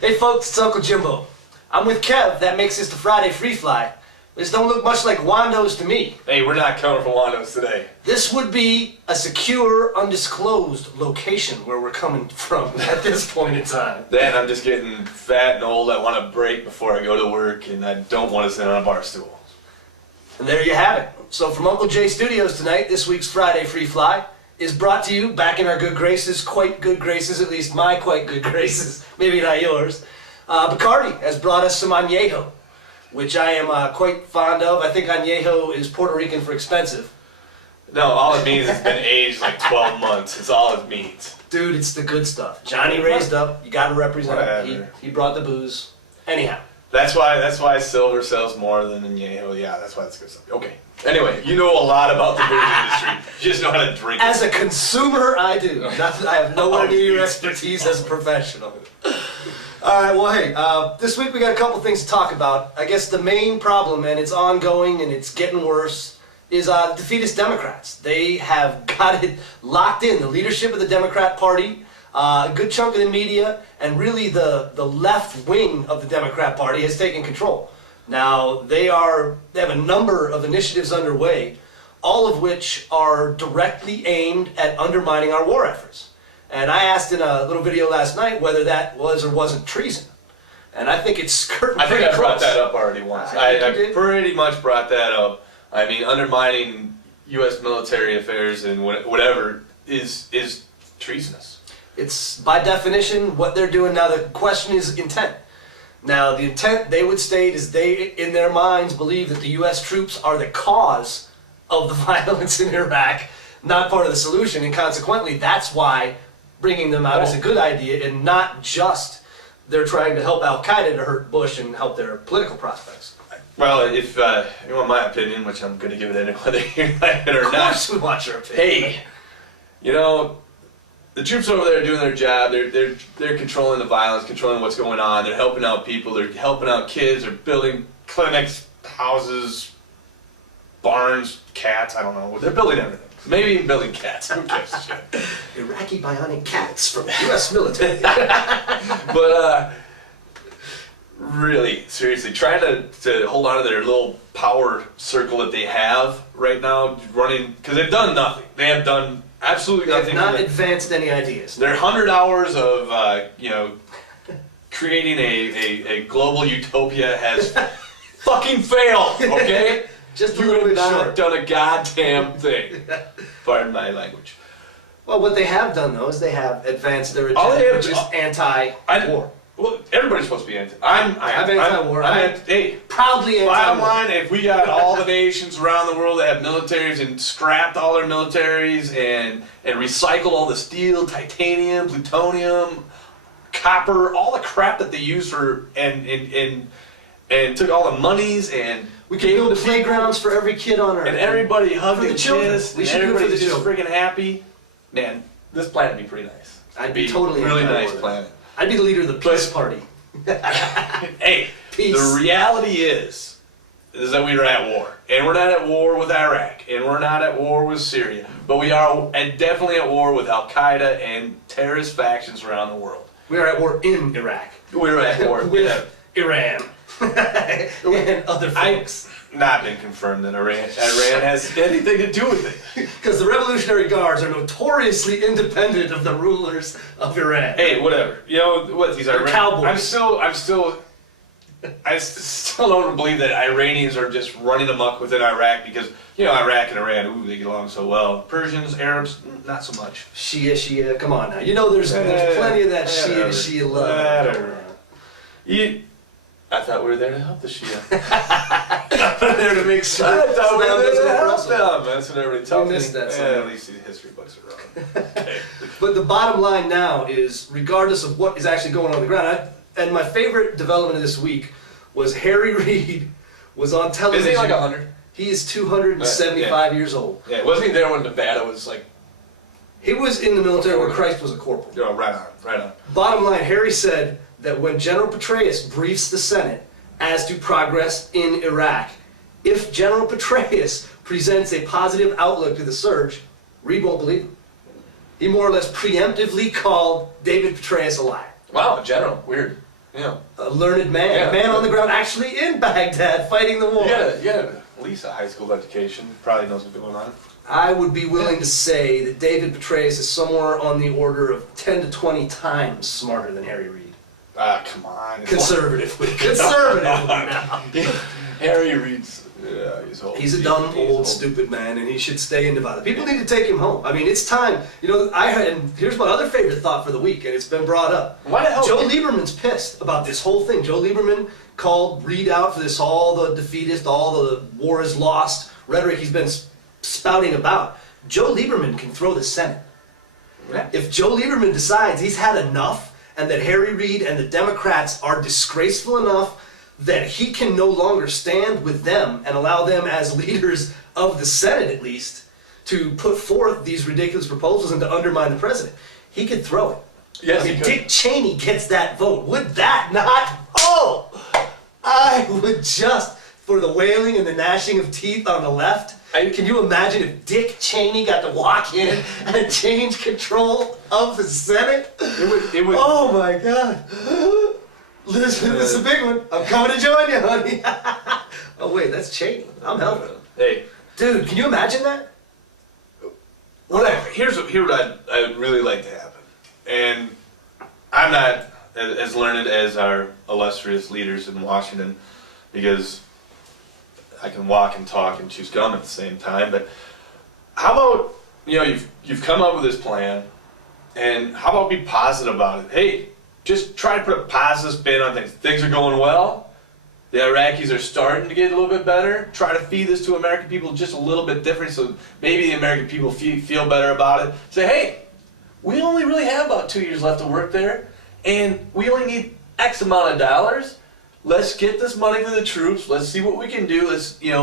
Hey folks, it's Uncle Jimbo. I'm with Kev. That makes this the Friday Freefly. This don't look much like Wando's to me. Hey, we're not coming for Wando's today. This would be a secure, undisclosed location where we're coming from at this point in time. Then I'm just getting fat and old. I want a break before I go to work, and I don't want to sit on a bar stool. And there you have it. So from Uncle J Studios tonight, this week's Friday Freefly is brought to you back in our good graces, quite good graces, at least my quite good graces, maybe not yours. Bacardi has brought us some añejo, which I am quite fond of. I think añejo is Puerto Rican for expensive. No, all it means is it's been aged like 12 months. It's all it means. Dude, it's the good stuff. Johnny raised up. You got to represent him. He brought the booze. Anyhow. That's why silver sells more than añejo. Yeah, that's why it's good stuff. Okay. Anyway, you know a lot about the booze industry. You just know how to drink. As a consumer, I do. Not that I have nowhere near your expertise as a professional. All right, well, hey, this week we got a couple things to talk about. I guess the main problem, and it's ongoing and it's getting worse, is defeatist Democrats. They have got it locked in. The leadership of the Democrat Party, a good chunk of the media, and really the left wing of the Democrat Party has taken control. Now, they have a number of initiatives underway, all of which are directly aimed at undermining our war efforts. And I asked in a little video last night whether that was or wasn't treason. And I think it's skirting pretty close. I think I brought that up already once. I pretty much brought that up. I mean, undermining U.S. military affairs and whatever is treasonous. It's, by definition, what they're doing. Now, the question is intent. Now, the intent, they would state, is they, in their minds, believe that the U.S. troops are the cause of the violence in Iraq, not part of the solution, and consequently, that's why bringing them out is a good idea, and not just they're trying to help Al-Qaeda to hurt Bush and help their political prospects. Well, if you want my opinion, which I'm going to give it anyway, whether you like it or not. Of course we want your opinion. Hey, you know, the troops over there are doing their job. They're controlling the violence, controlling what's going on. They're helping out people. They're helping out kids. They're building clinics, houses, barns, cats. I don't know. They're building everything. Maybe even building cats. Who gives a shit? Iraqi bionic cats from the U.S. military. But really, seriously, trying to hold on to their little power circle that they have right now, running, because they've done nothing. They have done absolutely nothing. They've not advanced any ideas. Their 100 hours of creating a global utopia has fucking failed. Okay. Just a little bit short. Done a goddamn thing. Pardon my language. Well, what they have done, though, is they have advanced their agenda, which is anti-war. Well, everybody's supposed to be anti. I'm anti-war. Hey, proudly anti-war. Bottom line, if we got all the nations around the world that have militaries and scrapped all their militaries and recycled all the steel, titanium, plutonium, copper, all the crap that they use for and took all the monies and we can build playgrounds for every kid on Earth. And everybody hugged and kissed. We should do it for the just children. freaking happy. Man, this planet would be pretty nice. I'd be totally really nice planet. I'd be the leader of the peace party. Hey, peace. The reality is that we are at war. And we're not at war with Iraq. And we're not at war with Syria. But we are definitely at war with Al-Qaeda and terrorist factions around the world. We are at war in Iraq. We're at war with Iran. And other folks. I've not been confirmed that Iran has anything to do with it. Because the Revolutionary Guards are notoriously independent of the rulers of Iran. Hey, whatever. You know what? These are cowboys. I still don't believe that Iranians are just running amok within Iraq because, you know, Iraq and Iran, ooh, they get along so well. Persians, Arabs, not so much. Shia, come on now. You know there's plenty of that Shia love. I thought we were there to help the Shia. We're there to make sure. I thought we were there to help them. That's what everybody tells me. That at least the history books are wrong. Okay. But the bottom line now is, regardless of what is actually going on the ground, and my favorite development of this week was Harry Reid was on television. Is he like 100? He is 275 years old. Yeah, wasn't he there when Nevada was like... He was in the military when Christ was a corporal. Oh, right on. Bottom line, Harry said that when General Petraeus briefs the Senate as to progress in Iraq, if General Petraeus presents a positive outlook to the surge, Reid won't believe him. He more or less preemptively called David Petraeus a liar. Wow, a general. Weird. Yeah. A learned man. A man on the ground actually in Baghdad fighting the war. Yeah, at least a high school education. Probably knows what's going on. I would be willing to say that David Petraeus is somewhere on the order of 10 to 20 times smarter than Harry Reid. Ah, come on. Conservatively. Conservatively now. Harry Reid's, yeah, he's old. He's a dumb, old, stupid man, and he should stay in Nevada. People need to take him home. I mean, it's time. You know, and here's my other favorite thought for the week, and it's been brought up. Why the hell? Joe Lieberman's pissed about this whole thing. Joe Lieberman called Reid out for this, all the defeatist, all the war is lost rhetoric he's been spouting about. Joe Lieberman can throw the Senate. Yeah. If Joe Lieberman decides he's had enough, and that Harry Reid and the Democrats are disgraceful enough that he can no longer stand with them and allow them as leaders of the Senate at least to put forth these ridiculous proposals and to undermine the president, he could throw it. Yes, I mean, Dick Cheney gets that vote. Would that not? Oh! I would just, for the wailing and the gnashing of teeth on the left, can you imagine if Dick Cheney got to walk in and change control of the Senate? It would. Oh my God. Listen, this is a big one. I'm coming to join you, honey. Oh wait, that's Cheney. I'm helping. Hey. Dude, can you imagine that? Here's what I'd really like to happen. And I'm not as learned as our illustrious leaders in Washington, because I can walk and talk and chew gum at the same time. But how about, you've come up with this plan, and how about be positive about it? Hey, just try to put a positive spin on things. Things are going well. The Iraqis are starting to get a little bit better. Try to feed this to American people just a little bit different, so maybe the American people feel better about it. Say, hey, we only really have about 2 years left to work there, and we only need X amount of dollars. Let's get this money to the troops. Let's see what we can do.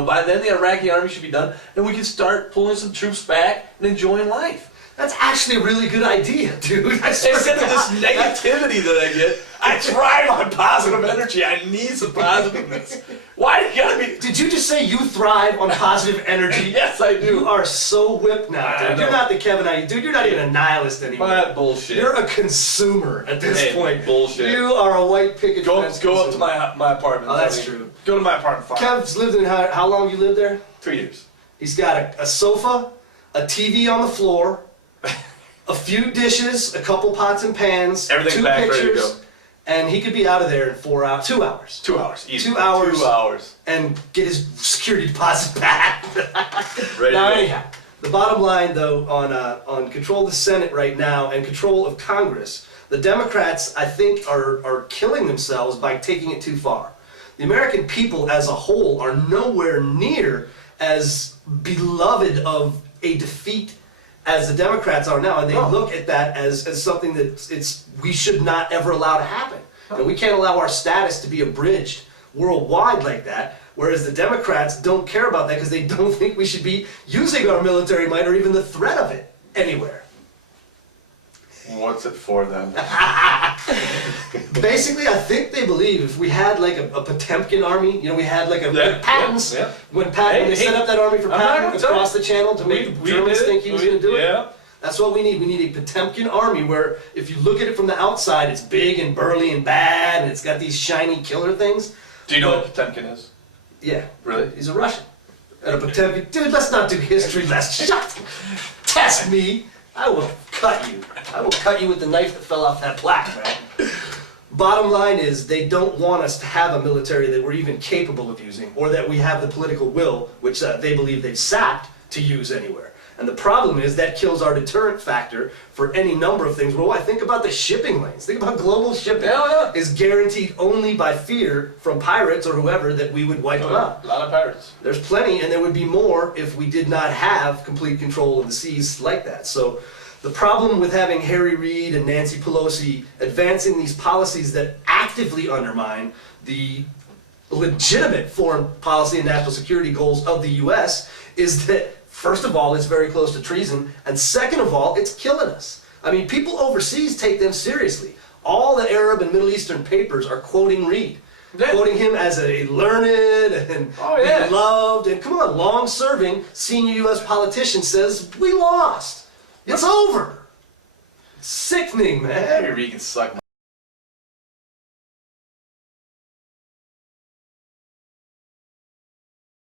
By then the Iraqi army should be done, and we can start pulling some troops back and enjoying life. That's actually a really good idea, dude. Instead of this negativity that I get, I thrive on positive energy. I need some positiveness. Why do you gotta be? Did you just say you thrive on positive energy? Yes, I do. You are so whipped now, dude. You're not the Kevin I. Dude, you're not even a nihilist anymore. That bullshit. You're a consumer at this point. Bullshit. You are a white picket fence. Go up to my apartment. Oh, that's true. Go to my apartment. Kev's lived in how long you lived there? 3 years. He's got a sofa, a TV on the floor, a few dishes, a couple pots and pans, everything 2 back, pictures, ready to go. And he could be out of there in 4 hours, 2 hours. 2 hours, easy. 2 hours. 2 hours. And get his security deposit back. Ready now, to go. anyhow, the bottom line, though, on control of the Senate right now and control of Congress, the Democrats, I think, are killing themselves by taking it too far. The American people as a whole are nowhere near as beloved of a defeat as the Democrats are now, and they look at that as something that we should not ever allow to happen. And we can't allow our status to be abridged worldwide like that, whereas the Democrats don't care about that because they don't think we should be using our military might or even the threat of it anywhere. What's it for then? Basically, I think they believe if we had like a Potemkin army, we had like Patton's, when they set up that army for Patton across the channel to make the Germans think he was going to do it. That's what we need. We need a Potemkin army where if you look at it from the outside, it's big and burly and bad, and it's got these shiny killer things. Do you know what Potemkin is? Yeah. Really? He's a Russian. And a Potemkin... Dude, let's not do history lessons. Test me. I will cut you. I will cut you with the knife that fell off that plaque, man. Bottom line is they don't want us to have a military that we're even capable of using, or that we have the political will, which they believe they've sapped, to use anywhere. And the problem is that kills our deterrent factor for any number of things. Well, think about the shipping lanes. Think about global shipping. Is guaranteed only by fear from pirates or whoever that we would wipe them out. A lot of pirates. There's plenty, and there would be more if we did not have complete control of the seas like that. So the problem with having Harry Reid and Nancy Pelosi advancing these policies that actively undermine the legitimate foreign policy and national security goals of the U.S. is that, first of all, it's very close to treason, and second of all, it's killing us. I mean, people overseas take them seriously. All the Arab and Middle Eastern papers are quoting Reid, quoting him as a learned and beloved, and come on, long-serving senior U.S. politician says, we lost. It's over. Sickening, man. Maybe you can suck